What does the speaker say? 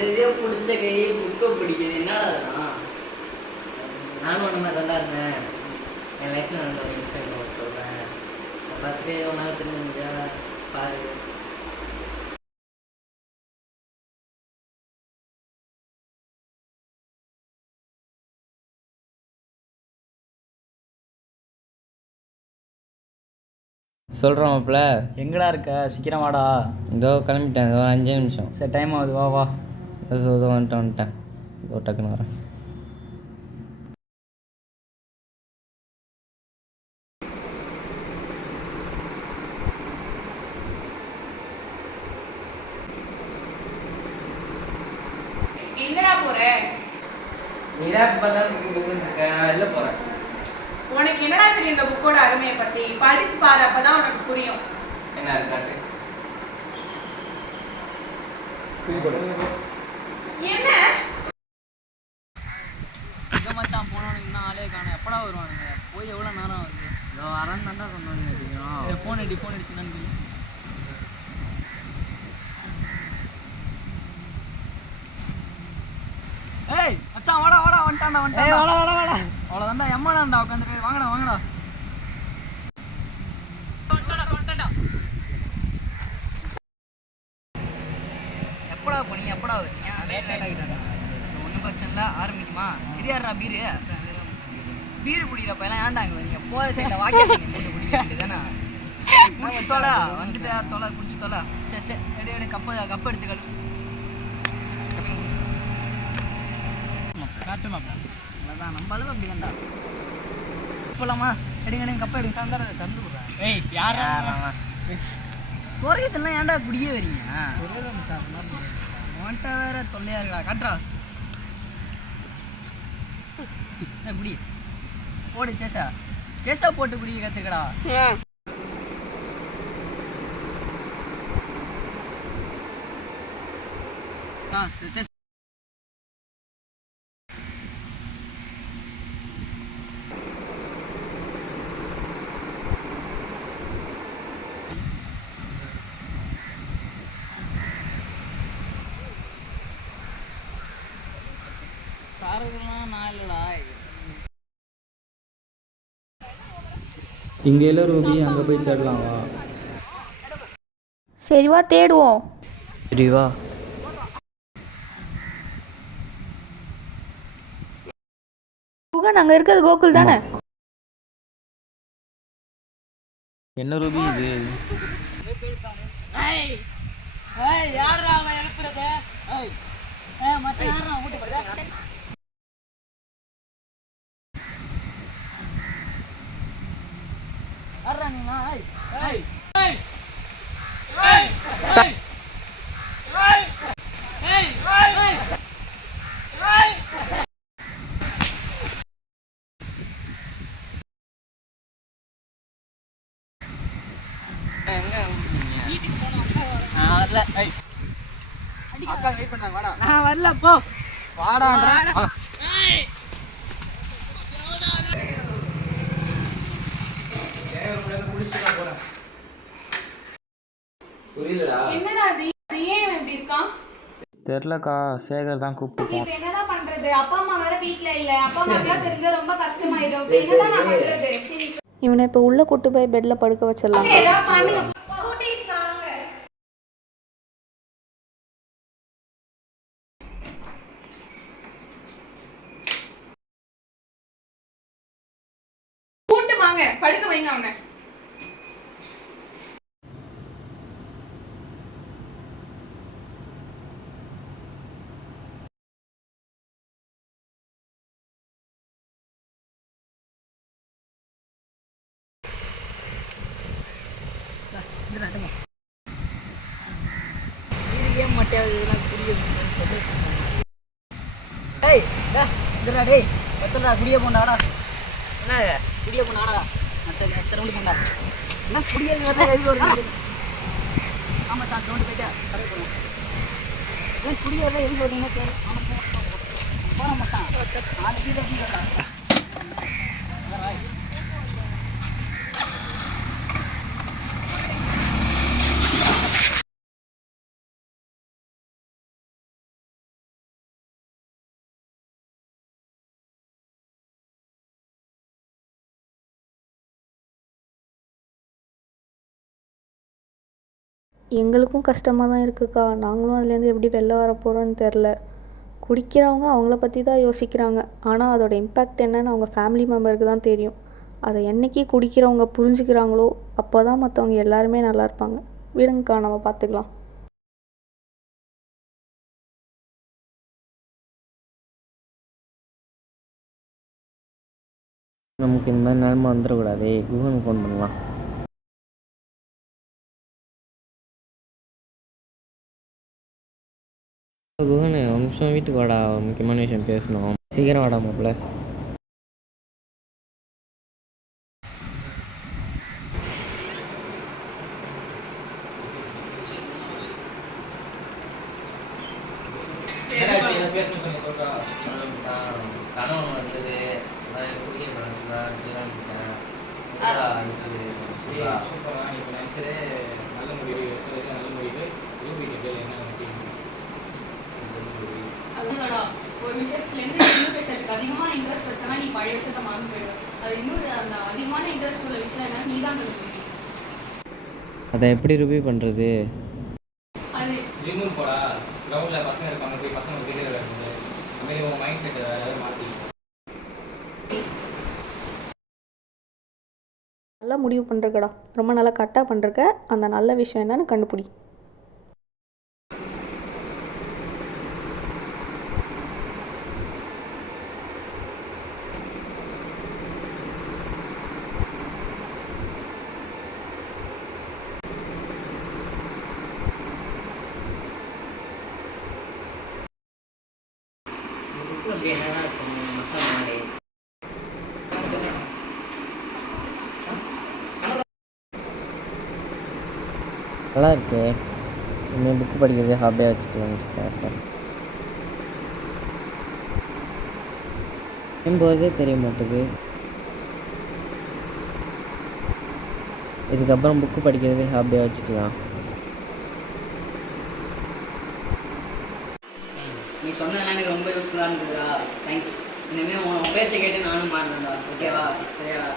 எதையோ பிடிச்ச கை புக்கை பிடிக்குது. என்னடா அதெல்லாம்? நானும் ஒன்று மாதிரி தான் இருந்தேன். என் லைஃப்பில் நடந்த ஒரு இன்சிடென்ட் சொல்கிறேன். பார்த்துட்டு ஒன்றா திரும்ப முடியா பாரு. சொல்கிறோம் மாப்பிள்ள. எங்கடா இருக்க? சீக்கிரம் வாடா. இதோ கிளம்பிட்டேன். இதோ 5 நிமிஷம். சரி, டைம் ஆகுது. வா வா. இதோ வந்துட்டேன். இதோ டக்குன்னு வரேன். எங்கடா போற? நிராக் பண்ணால் இருக்கேன். நான் வெளில போகிறேன். உனக்கு என்னடா தெரியும் இந்த புக்கோட அருமையை பத்தி? படிச்சு பாரு, அப்பதான் உனக்கு புரியும். என்ன இருக்காட்டு என்ன எங்க மச்சான் போனவனுக்கு இன்னும் ஆளே காணோம். எப்படா வருவானுங்க? போய் எவ்வளோ நேரம் ஆகுது? இதோ வரேன்னு தான் சொன்னோன்னு தெரியும். சரி, ஃபோன் அடிச்சு நன்றி. ஏய் மச்சான், வாடா வந்துட்டான்டா. வாடா. அவ்வளோதான்டா, எம்மாடாண்டா உட்காந்துட்டு. வாங்கடா. எப்படா வரீங்க? ஒன்றும் பிரச்சனை இல்லை, ஆரம்பிக்குமா? இது யாரா பீரு குடிக்கிறப்ப எல்லாம் ஏன்டா அங்கே வரீங்க? போகிற சைடில் வாக்கியா தண்ணி போட்டு குடிக்க வேண்டியதானே? குடிச்சு தொலை, வந்துட்டு தொலை, குடிச்சு தொலை. சரி எடு கப் எடுத்துக்கல். காட்டுமா அதான் நம்ம அளவு அப்படி கண்டா போலாமா? எடுங்க கப்ப எடுங்க. தந்து கொடுறேன். ஏய் யாரா தோரையத்தெல்லாம் ஏன்டா குடியே வரீங்க? உன்ட்ட வேற தொல்லையா இருக்கா? காட்டுறா குடி. போடு சேசா போட்டு குடிக்க கத்துக்கடா. சரி நான் இல்லடா. இங்கே இல்லை ரூபி, அங்கே போய் தேடலாம் வா. சரி வா தேடுவோம். சரி வா. குகன் அங்கே இருக்கிறது கோகுல் தானே? என்ன ரூபி இது? யாரா அவன் எழுப்புறது? மச்சான் யாரா ஊட்டி போடுற? யாரா நீமா? நான் வரல. போ வாடா. புரியலடா. என்னடா அது? ஏன் இப்படி இருக்கான்? தெரிலக்கா, சேகர் தான் கூப்பிட்டு. இப்ப என்னதான் பண்றது? அப்பா அம்மா வேற வீட்டுல இல்ல. அப்பா அம்மாக்கெல்லாம் தெரிஞ்சா ரொம்ப கஷ்டமாயிடும். இப்ப என்னதான் நான் பண்றது? இவனை இப்போ உள்ள கூட்டு போய் பெட்ல படுக்க வச்சிடலாம். ஏதாவது பண்ணுங்க. கூட்டிட்டு வாங்க. கூட்டு வாங்க, படுக்க வைங்க அவனை. ஏன் மாட்டியாவது இதெல்லாம் புரியுது. ஏய் இதுடா டேய், எத்தனை குடிய போண்டாடா? என்ன குடிய போண்டாடா? எத்தனை மணி போண்டா? என்ன குடியது எதுக்கு? ஆமாம் தான் கொண்டு போயிட்டா கடை போகிறேன். ஏன் குடியதான் எதுக்கு வரீங்கன்னா போக மாட்டான். நாளைக்கு எங்களுக்கும் கஷ்டமாக தான் இருக்குக்கா. நாங்களும் அதுலேருந்து எப்படி வெளில வர போகிறோன்னு தெரில. குடிக்கிறவங்க அவங்கள பற்றி தான் யோசிக்கிறாங்க. ஆனால் அதோட இம்பேக்ட் என்னன்னு அவங்க ஃபேமிலி மெம்பருக்கு தான் தெரியும். அதை என்னைக்கு குடிக்கிறவங்க புரிஞ்சுக்கிறாங்களோ அப்போ தான் மற்றவங்க எல்லாருமே நல்லா இருப்பாங்க. விடுங்கக்கா, நம்ம பார்த்துக்கலாம். நமக்கு இந்த மாதிரி நிலமை வந்துடக்கூடாதே. குகனுக்கு ஃபோன் பண்ணலாம். குகனு ஒரு நிமிஷம் வீட்டுக்கு வாடா, முக்கியமான விஷயம் பேசணும். சீக்கிரம் வாடா மாப்பிள்ள. பேசணும்னு சொல்லி சொல்றா. கனவு வந்தது, குடிக்க போனேன், சூப்பரா நீ இப்போ நினச்சதே நல்ல முடிவு, நல்ல முடிவு. என்ன அதுதான்டா, ஒரு விஷயத்துலேருந்து இன்னொரு விஷயத்துக்கு அதிகமான இன்ட்ரெஸ்ட் வச்சனா நீ பழைய விஷயத்த மறந்து போயிடுவேன். அது இன்னொரு அந்த அதிகமான இன்ட்ரெஸ்ட் உள்ள விஷயம் என்ன நீ தான் கற்றுக்கணும். அதை எப்படி ரிவ்யூ பண்ணுறது? அது ஜிம்முக்கு போடா, கிரவுண்டில் பசங்க இருப்பாங்க, போய் பசங்க கிரிக்கெட் விளையாடுறது. அதுமாரி உன் மைண்ட் செட் ஏதாவது மாற்றி. நல்லா முடிவு பண்ணுறக்கடா. ரொம்ப நல்லா கரெக்டாக பண்ணுறக்க. அந்த நல்ல விஷயம் என்னன்னு கண்டுபிடி. அப்படி என்னதான் இருக்கும் மக்கள் முன்னாடி? நல்லா இருக்கு. இன்னும் புக்கு படிக்கிறது ஹாபியாக வச்சுக்கலாம். போகிறதே தெரிய மாட்டேது. இதுக்கப்புறம் புக்கு படிக்கிறதே ஹாபியாக வச்சுக்கலாம். நீ சொன்னதெல்லாம் எனக்கு ரொம்ப யூஸ்ஃபுல்லாக இருந்ததுடா. தேங்க்ஸ். இனிமேல் உன் பேச்சை கேட்டு நானும் மாறினேன்டா. ஓகேவா? சரியாடா?